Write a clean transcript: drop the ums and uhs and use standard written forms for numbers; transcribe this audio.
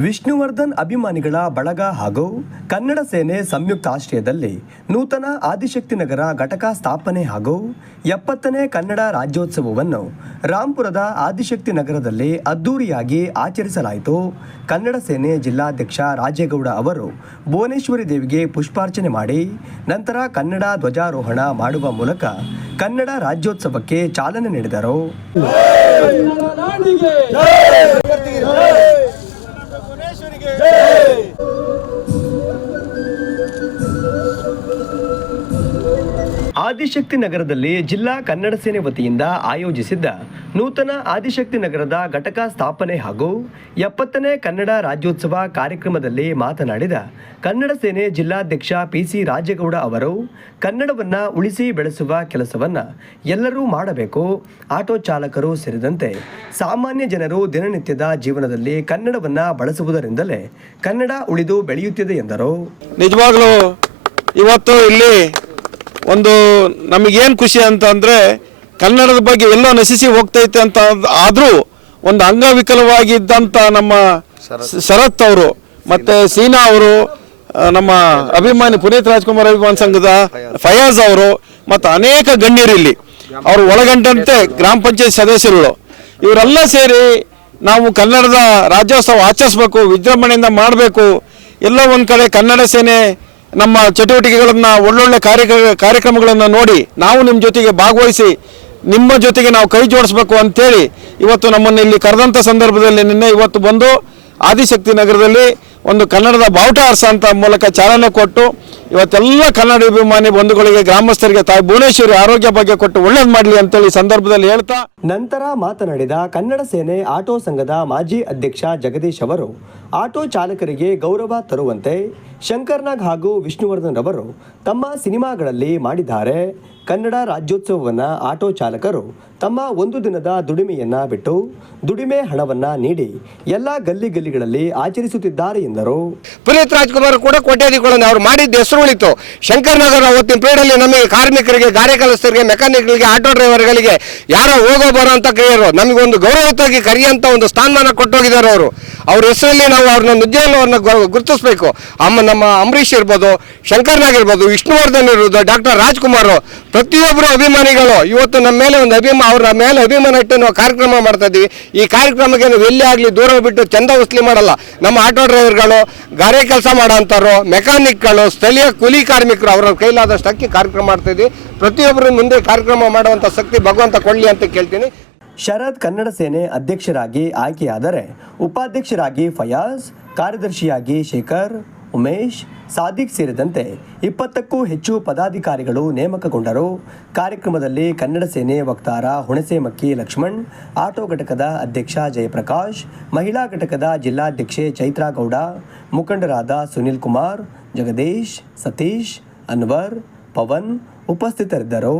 ವಿಷ್ಣುವರ್ಧನ್ ಅಭಿಮಾನಿಗಳ ಬಳಗ ಹಾಗೂ ಕನ್ನಡ ಸೇನೆ ಸಂಯುಕ್ತ ಆಶ್ರಯದಲ್ಲಿ ನೂತನ ಆದಿಶಕ್ತಿನಗರ ಘಟಕ ಸ್ಥಾಪನೆ ಹಾಗೂ 70ನೇ ಕನ್ನಡ ರಾಜ್ಯೋತ್ಸವವನ್ನು ರಾಂಪುರದ ಆದಿಶಕ್ತಿನಗರದಲ್ಲಿ ಅದ್ದೂರಿಯಾಗಿ ಆಚರಿಸಲಾಯಿತು. ಕನ್ನಡ ಸೇನೆ ಜಿಲ್ಲಾಧ್ಯಕ್ಷ ರಾಜೇಗೌಡ ಅವರು ಭುವನೇಶ್ವರಿ ದೇವಿಗೆ ಪುಷ್ಪಾರ್ಚನೆ ಮಾಡಿ ನಂತರ ಕನ್ನಡ ಧ್ವಜಾರೋಹಣ ಮಾಡುವ ಮೂಲಕ ಕನ್ನಡ ರಾಜ್ಯೋತ್ಸವಕ್ಕೆ ಚಾಲನೆ ನೀಡಿದರು. ಆದಿಶಕ್ತಿ ನಗರದಲ್ಲಿ ಜಿಲ್ಲಾ ಕನ್ನಡ ಸೇನೆ ವತಿಯಿಂದ ಆಯೋಜಿಸಿದ್ದ ನೂತನ ಆದಿಶಕ್ತಿ ನಗರದ ಘಟಕ ಸ್ಥಾಪನೆ ಹಾಗೂ 70ನೇ ಕನ್ನಡ ರಾಜ್ಯೋತ್ಸವ ಕಾರ್ಯಕ್ರಮದಲ್ಲಿ ಮಾತನಾಡಿದ ಕನ್ನಡ ಸೇನೆ ಜಿಲ್ಲಾಧ್ಯಕ್ಷ ಪಿಸಿ ರಾಜೇಗೌಡ ಅವರು, ಕನ್ನಡವನ್ನ ಉಳಿಸಿ ಬೆಳೆಸುವ ಕೆಲಸವನ್ನ ಎಲ್ಲರೂ ಮಾಡಬೇಕು. ಆಟೋ ಚಾಲಕರು ಸೇರಿದಂತೆ ಸಾಮಾನ್ಯ ಜನರು ದಿನನಿತ್ಯದ ಜೀವನದಲ್ಲಿ ಕನ್ನಡವನ್ನ ಬಳಸುವುದರಿಂದಲೇ ಕನ್ನಡ ಉಳಿದು ಬೆಳೆಯುತ್ತಿದೆ ಎಂದರು. ನಿಜವಾಗ್ಲೂ ಇವತ್ತು ಇಲ್ಲಿ ಒಂದು ನಮಗೇನು ಖುಷಿ ಅಂತಂದರೆ ಕನ್ನಡದ ಬಗ್ಗೆ ಎಲ್ಲೋ ನಶಿಸಿ ಹೋಗ್ತೈತೆ ಅಂತ ಆದರೂ ಒಂದು ಅಂಗವಿಕಲವಾಗಿದ್ದಂಥ ನಮ್ಮ ಶರತ್ ಅವರು ಮತ್ತು ಸೀನಾ ಅವರು, ನಮ್ಮ ಅಭಿಮಾನಿ ಪುನೀತ್ ರಾಜ್ಕುಮಾರ್ ಅಭಿಮಾನಿ ಸಂಘದ ಫಯಾಜ್ ಅವರು ಮತ್ತು ಅನೇಕ ಗಣ್ಯರಿಲ್ಲಿ ಅವರು ಒಳಗೊಂಡಂತೆ ಗ್ರಾಮ ಪಂಚಾಯತ್ ಸದಸ್ಯರುಗಳು ಇವರೆಲ್ಲ ಸೇರಿ ನಾವು ಕನ್ನಡದ ರಾಜ್ಯೋತ್ಸವ ಆಚರಿಸ್ಬೇಕು, ವಿಜೃಂಭಣೆಯಿಂದ ಮಾಡಬೇಕು. ಎಲ್ಲೋ ಒಂದು ಕಡೆ ಕನ್ನಡ ಸೇನೆ ನಮ್ಮ ಚಟುವಟಿಕೆಗಳನ್ನು ಒಳ್ಳೊಳ್ಳೆ ಕಾರ್ಯಕ್ರಮಗಳನ್ನು ನೋಡಿ ನಾವು ನಿಮ್ಮ ಜೊತೆಗೆ ಭಾಗವಹಿಸಿ ನಿಮ್ಮ ಜೊತೆಗೆ ನಾವು ಕೈ ಜೋಡಿಸ್ಬೇಕು ಅಂತೇಳಿ ಇವತ್ತು ನಮ್ಮನ್ನು ಇಲ್ಲಿ ಕರೆದಂಥ ಸಂದರ್ಭದಲ್ಲಿ ನಿನ್ನೆ ಇವತ್ತು ಬಂದು ಆದಿಶಕ್ತಿ ನಗರದಲ್ಲಿ ಒಂದು ಕನ್ನಡದ ಬಾವುಟ ಹಾರಿಸೋಂಥ ಮೂಲಕ ಚಾಲನೆ ಕೊಟ್ಟು ಇವತ್ತೆಲ್ಲ ಕನ್ನಡ ಅಭಿಮಾನಿ ಬಂಧುಗಳಿಗೆ ಗ್ರಾಮಸ್ಥರಿಗೆ ತಾಯಿ ಭುವನೇಶ್ವರಿ ಆರೋಗ್ಯ ಬಗ್ಗೆ ಕೊಟ್ಟು ಒಳ್ಳೇದು ಮಾಡಲಿ ಅಂತೇಳಿ ಸಂದರ್ಭದಲ್ಲಿ ಹೇಳ್ತಾ ನಂತರ ಮಾತನಾಡಿದ ಕನ್ನಡ ಸೇನೆ ಆಟೋ ಸಂಘದ ಮಾಜಿ ಅಧ್ಯಕ್ಷ ಜಗದೀಶ್ ಅವರು, ಆಟೋ ಚಾಲಕರಿಗೆ ಗೌರವ ತರುವಂತೆ ಶಂಕರ್ನಾಗ್ ಹಾಗೂ ವಿಷ್ಣುವರ್ಧನ್ ಅವರು ತಮ್ಮ ಸಿನಿಮಾಗಳಲ್ಲಿ ಮಾಡಿದ್ದಾರೆ. ಕನ್ನಡ ರಾಜ್ಯೋತ್ಸವವನ್ನು ಆಟೋ ಚಾಲಕರು ತಮ್ಮ ಒಂದು ದಿನದ ದುಡಿಮೆಯನ್ನ ಬಿಟ್ಟು ದುಡಿಮೆ ಹಣವನ್ನ ನೀಡಿ ಎಲ್ಲ ಗಲ್ಲಿಗಳಲ್ಲಿ ಆಚರಿಸುತ್ತಿದ್ದಾರೆ ಎಂದರು. ಪುನೀತ್ ರಾಜ್ಕುಮಾರ್ ಕೂಡ ಕೋಟ್ಯಾಧಿಗಳನ್ನು ಅವ್ರು ಮಾಡಿದ್ದ ಹೆಸರು ಉಳಿತು. ಶಂಕರ್ನಗರ ಅವತ್ತಿನ ಪೀರಿಯಡ್ನಲ್ಲಿ ನಮಗೆ ಕಾರ್ಮಿಕರಿಗೆ, ಗಾರೆ ಕೆಲಸರಿಗೆ, ಮೆಕ್ಯಾನಿಕ್ಗಳಿಗೆ, ಆಟೋ ಡ್ರೈವರ್ಗಳಿಗೆ ಯಾರೋ ಹೋಗೋ ಬರೋ ಅಂತ ಕರೆಯೋರು ನಮಗೊಂದು ಗೌರವಯುತವಾಗಿ ಕರೆಯುವಂಥ ಒಂದು ಸ್ಥಾನಮಾನ ಕೊಟ್ಟೋಗಿದ್ದಾರೆ. ಅವರು ಅವ್ರ ಹೆಸರಲ್ಲಿ ನಾವು ಅವ್ರನ್ನ ನಿಜವಾಗ್ಲೂ ಅವ್ರನ್ನ ಗುರುತಿಸ್ಬೇಕು. ನಮ್ಮ ಅಂಬರೀಷ್ ಇರ್ಬೋದು, ಶಂಕರ್ನಾಗ್ ಇರ್ಬೋದು, ವಿಷ್ಣುವರ್ಧನ್ ಇರ್ಬೋದು, ಡಾಕ್ಟರ್ ರಾಜ್ಕುಮಾರ್, ಪ್ರತಿಯೊಬ್ಬರು ಅಭಿಮಾನಿಗಳು ಇವತ್ತು ನಮ್ಮ ಮೇಲೆ ಒಂದು ಅವ್ರ ಮೇಲೆ ಅಭಿಮಾನ ಇಟ್ಟು ನಾವು ಕಾರ್ಯಕ್ರಮ ಮಾಡ್ತಾ ಇದ್ದೀವಿ. ಈ ಕಾರ್ಯಕ್ರಮಕ್ಕೆ ನಾವು ಎಲ್ಲೇ ಆಗಲಿ ದೂರ ಬಿಟ್ಟು ಚಂದ ವಸೂಲಿ ಮಾಡಲ್ಲ. ನಮ್ಮ ಆಟೋ ಡ್ರೈವರ್ಗಳು, ಗಾರೆ ಕೆಲಸ ಮಾಡೋಂಥವ್ರು, ಮೆಕ್ಯಾನಿಕ್ಗಳು, ಸ್ಥಳೀಯ ಕೂಲಿ ಕಾರ್ಮಿಕರು ಅವ್ರ ಕೈಲಾದಷ್ಟು ಅಕ್ಕಿ ಕಾರ್ಯಕ್ರಮ ಮಾಡ್ತಾ ಇದ್ದೀವಿ. ಪ್ರತಿಯೊಬ್ಬರು ಮುಂದೆ ಕಾರ್ಯಕ್ರಮ ಮಾಡುವಂಥ ಶಕ್ತಿ ಭಗವಂತ ಕೊಡಲಿ ಅಂತ ಕೇಳ್ತೀನಿ. ಶರತ್ ಕನ್ನಡ ಸೇನೆ ಅಧ್ಯಕ್ಷರಾಗಿ ಆಯ್ಕೆಯಾದರೆ ಉಪಾಧ್ಯಕ್ಷರಾಗಿ ಫಯಾಜ್, ಕಾರ್ಯದರ್ಶಿಯಾಗಿ ಶೇಖರ್, ಉಮೇಶ್, ಸಾದಿಕ್ ಸೇರಿದಂತೆ 20ಕ್ಕೂ ಹೆಚ್ಚು ಪದಾಧಿಕಾರಿಗಳು ನೇಮಕಗೊಂಡರು. ಕಾರ್ಯಕ್ರಮದಲ್ಲಿ ಕನ್ನಡ ಸೇನೆ ವಕ್ತಾರ ಹುಣಸೇಮಕ್ಕಿ ಲಕ್ಷ್ಮಣ್, ಆಟೋ ಘಟಕದ ಅಧ್ಯಕ್ಷ ಜಯಪ್ರಕಾಶ್, ಮಹಿಳಾ ಘಟಕದ ಜಿಲ್ಲಾಧ್ಯಕ್ಷೆ ಚೈತ್ರಾ ಗೌಡ, ಮುಖಂಡರಾದ ಸುನಿಲ್ ಕುಮಾರ್, ಜಗದೀಶ್, ಸತೀಶ್, ಅನ್ವರ್, ಪವನ್ ಉಪಸ್ಥಿತರಿದ್ದರು.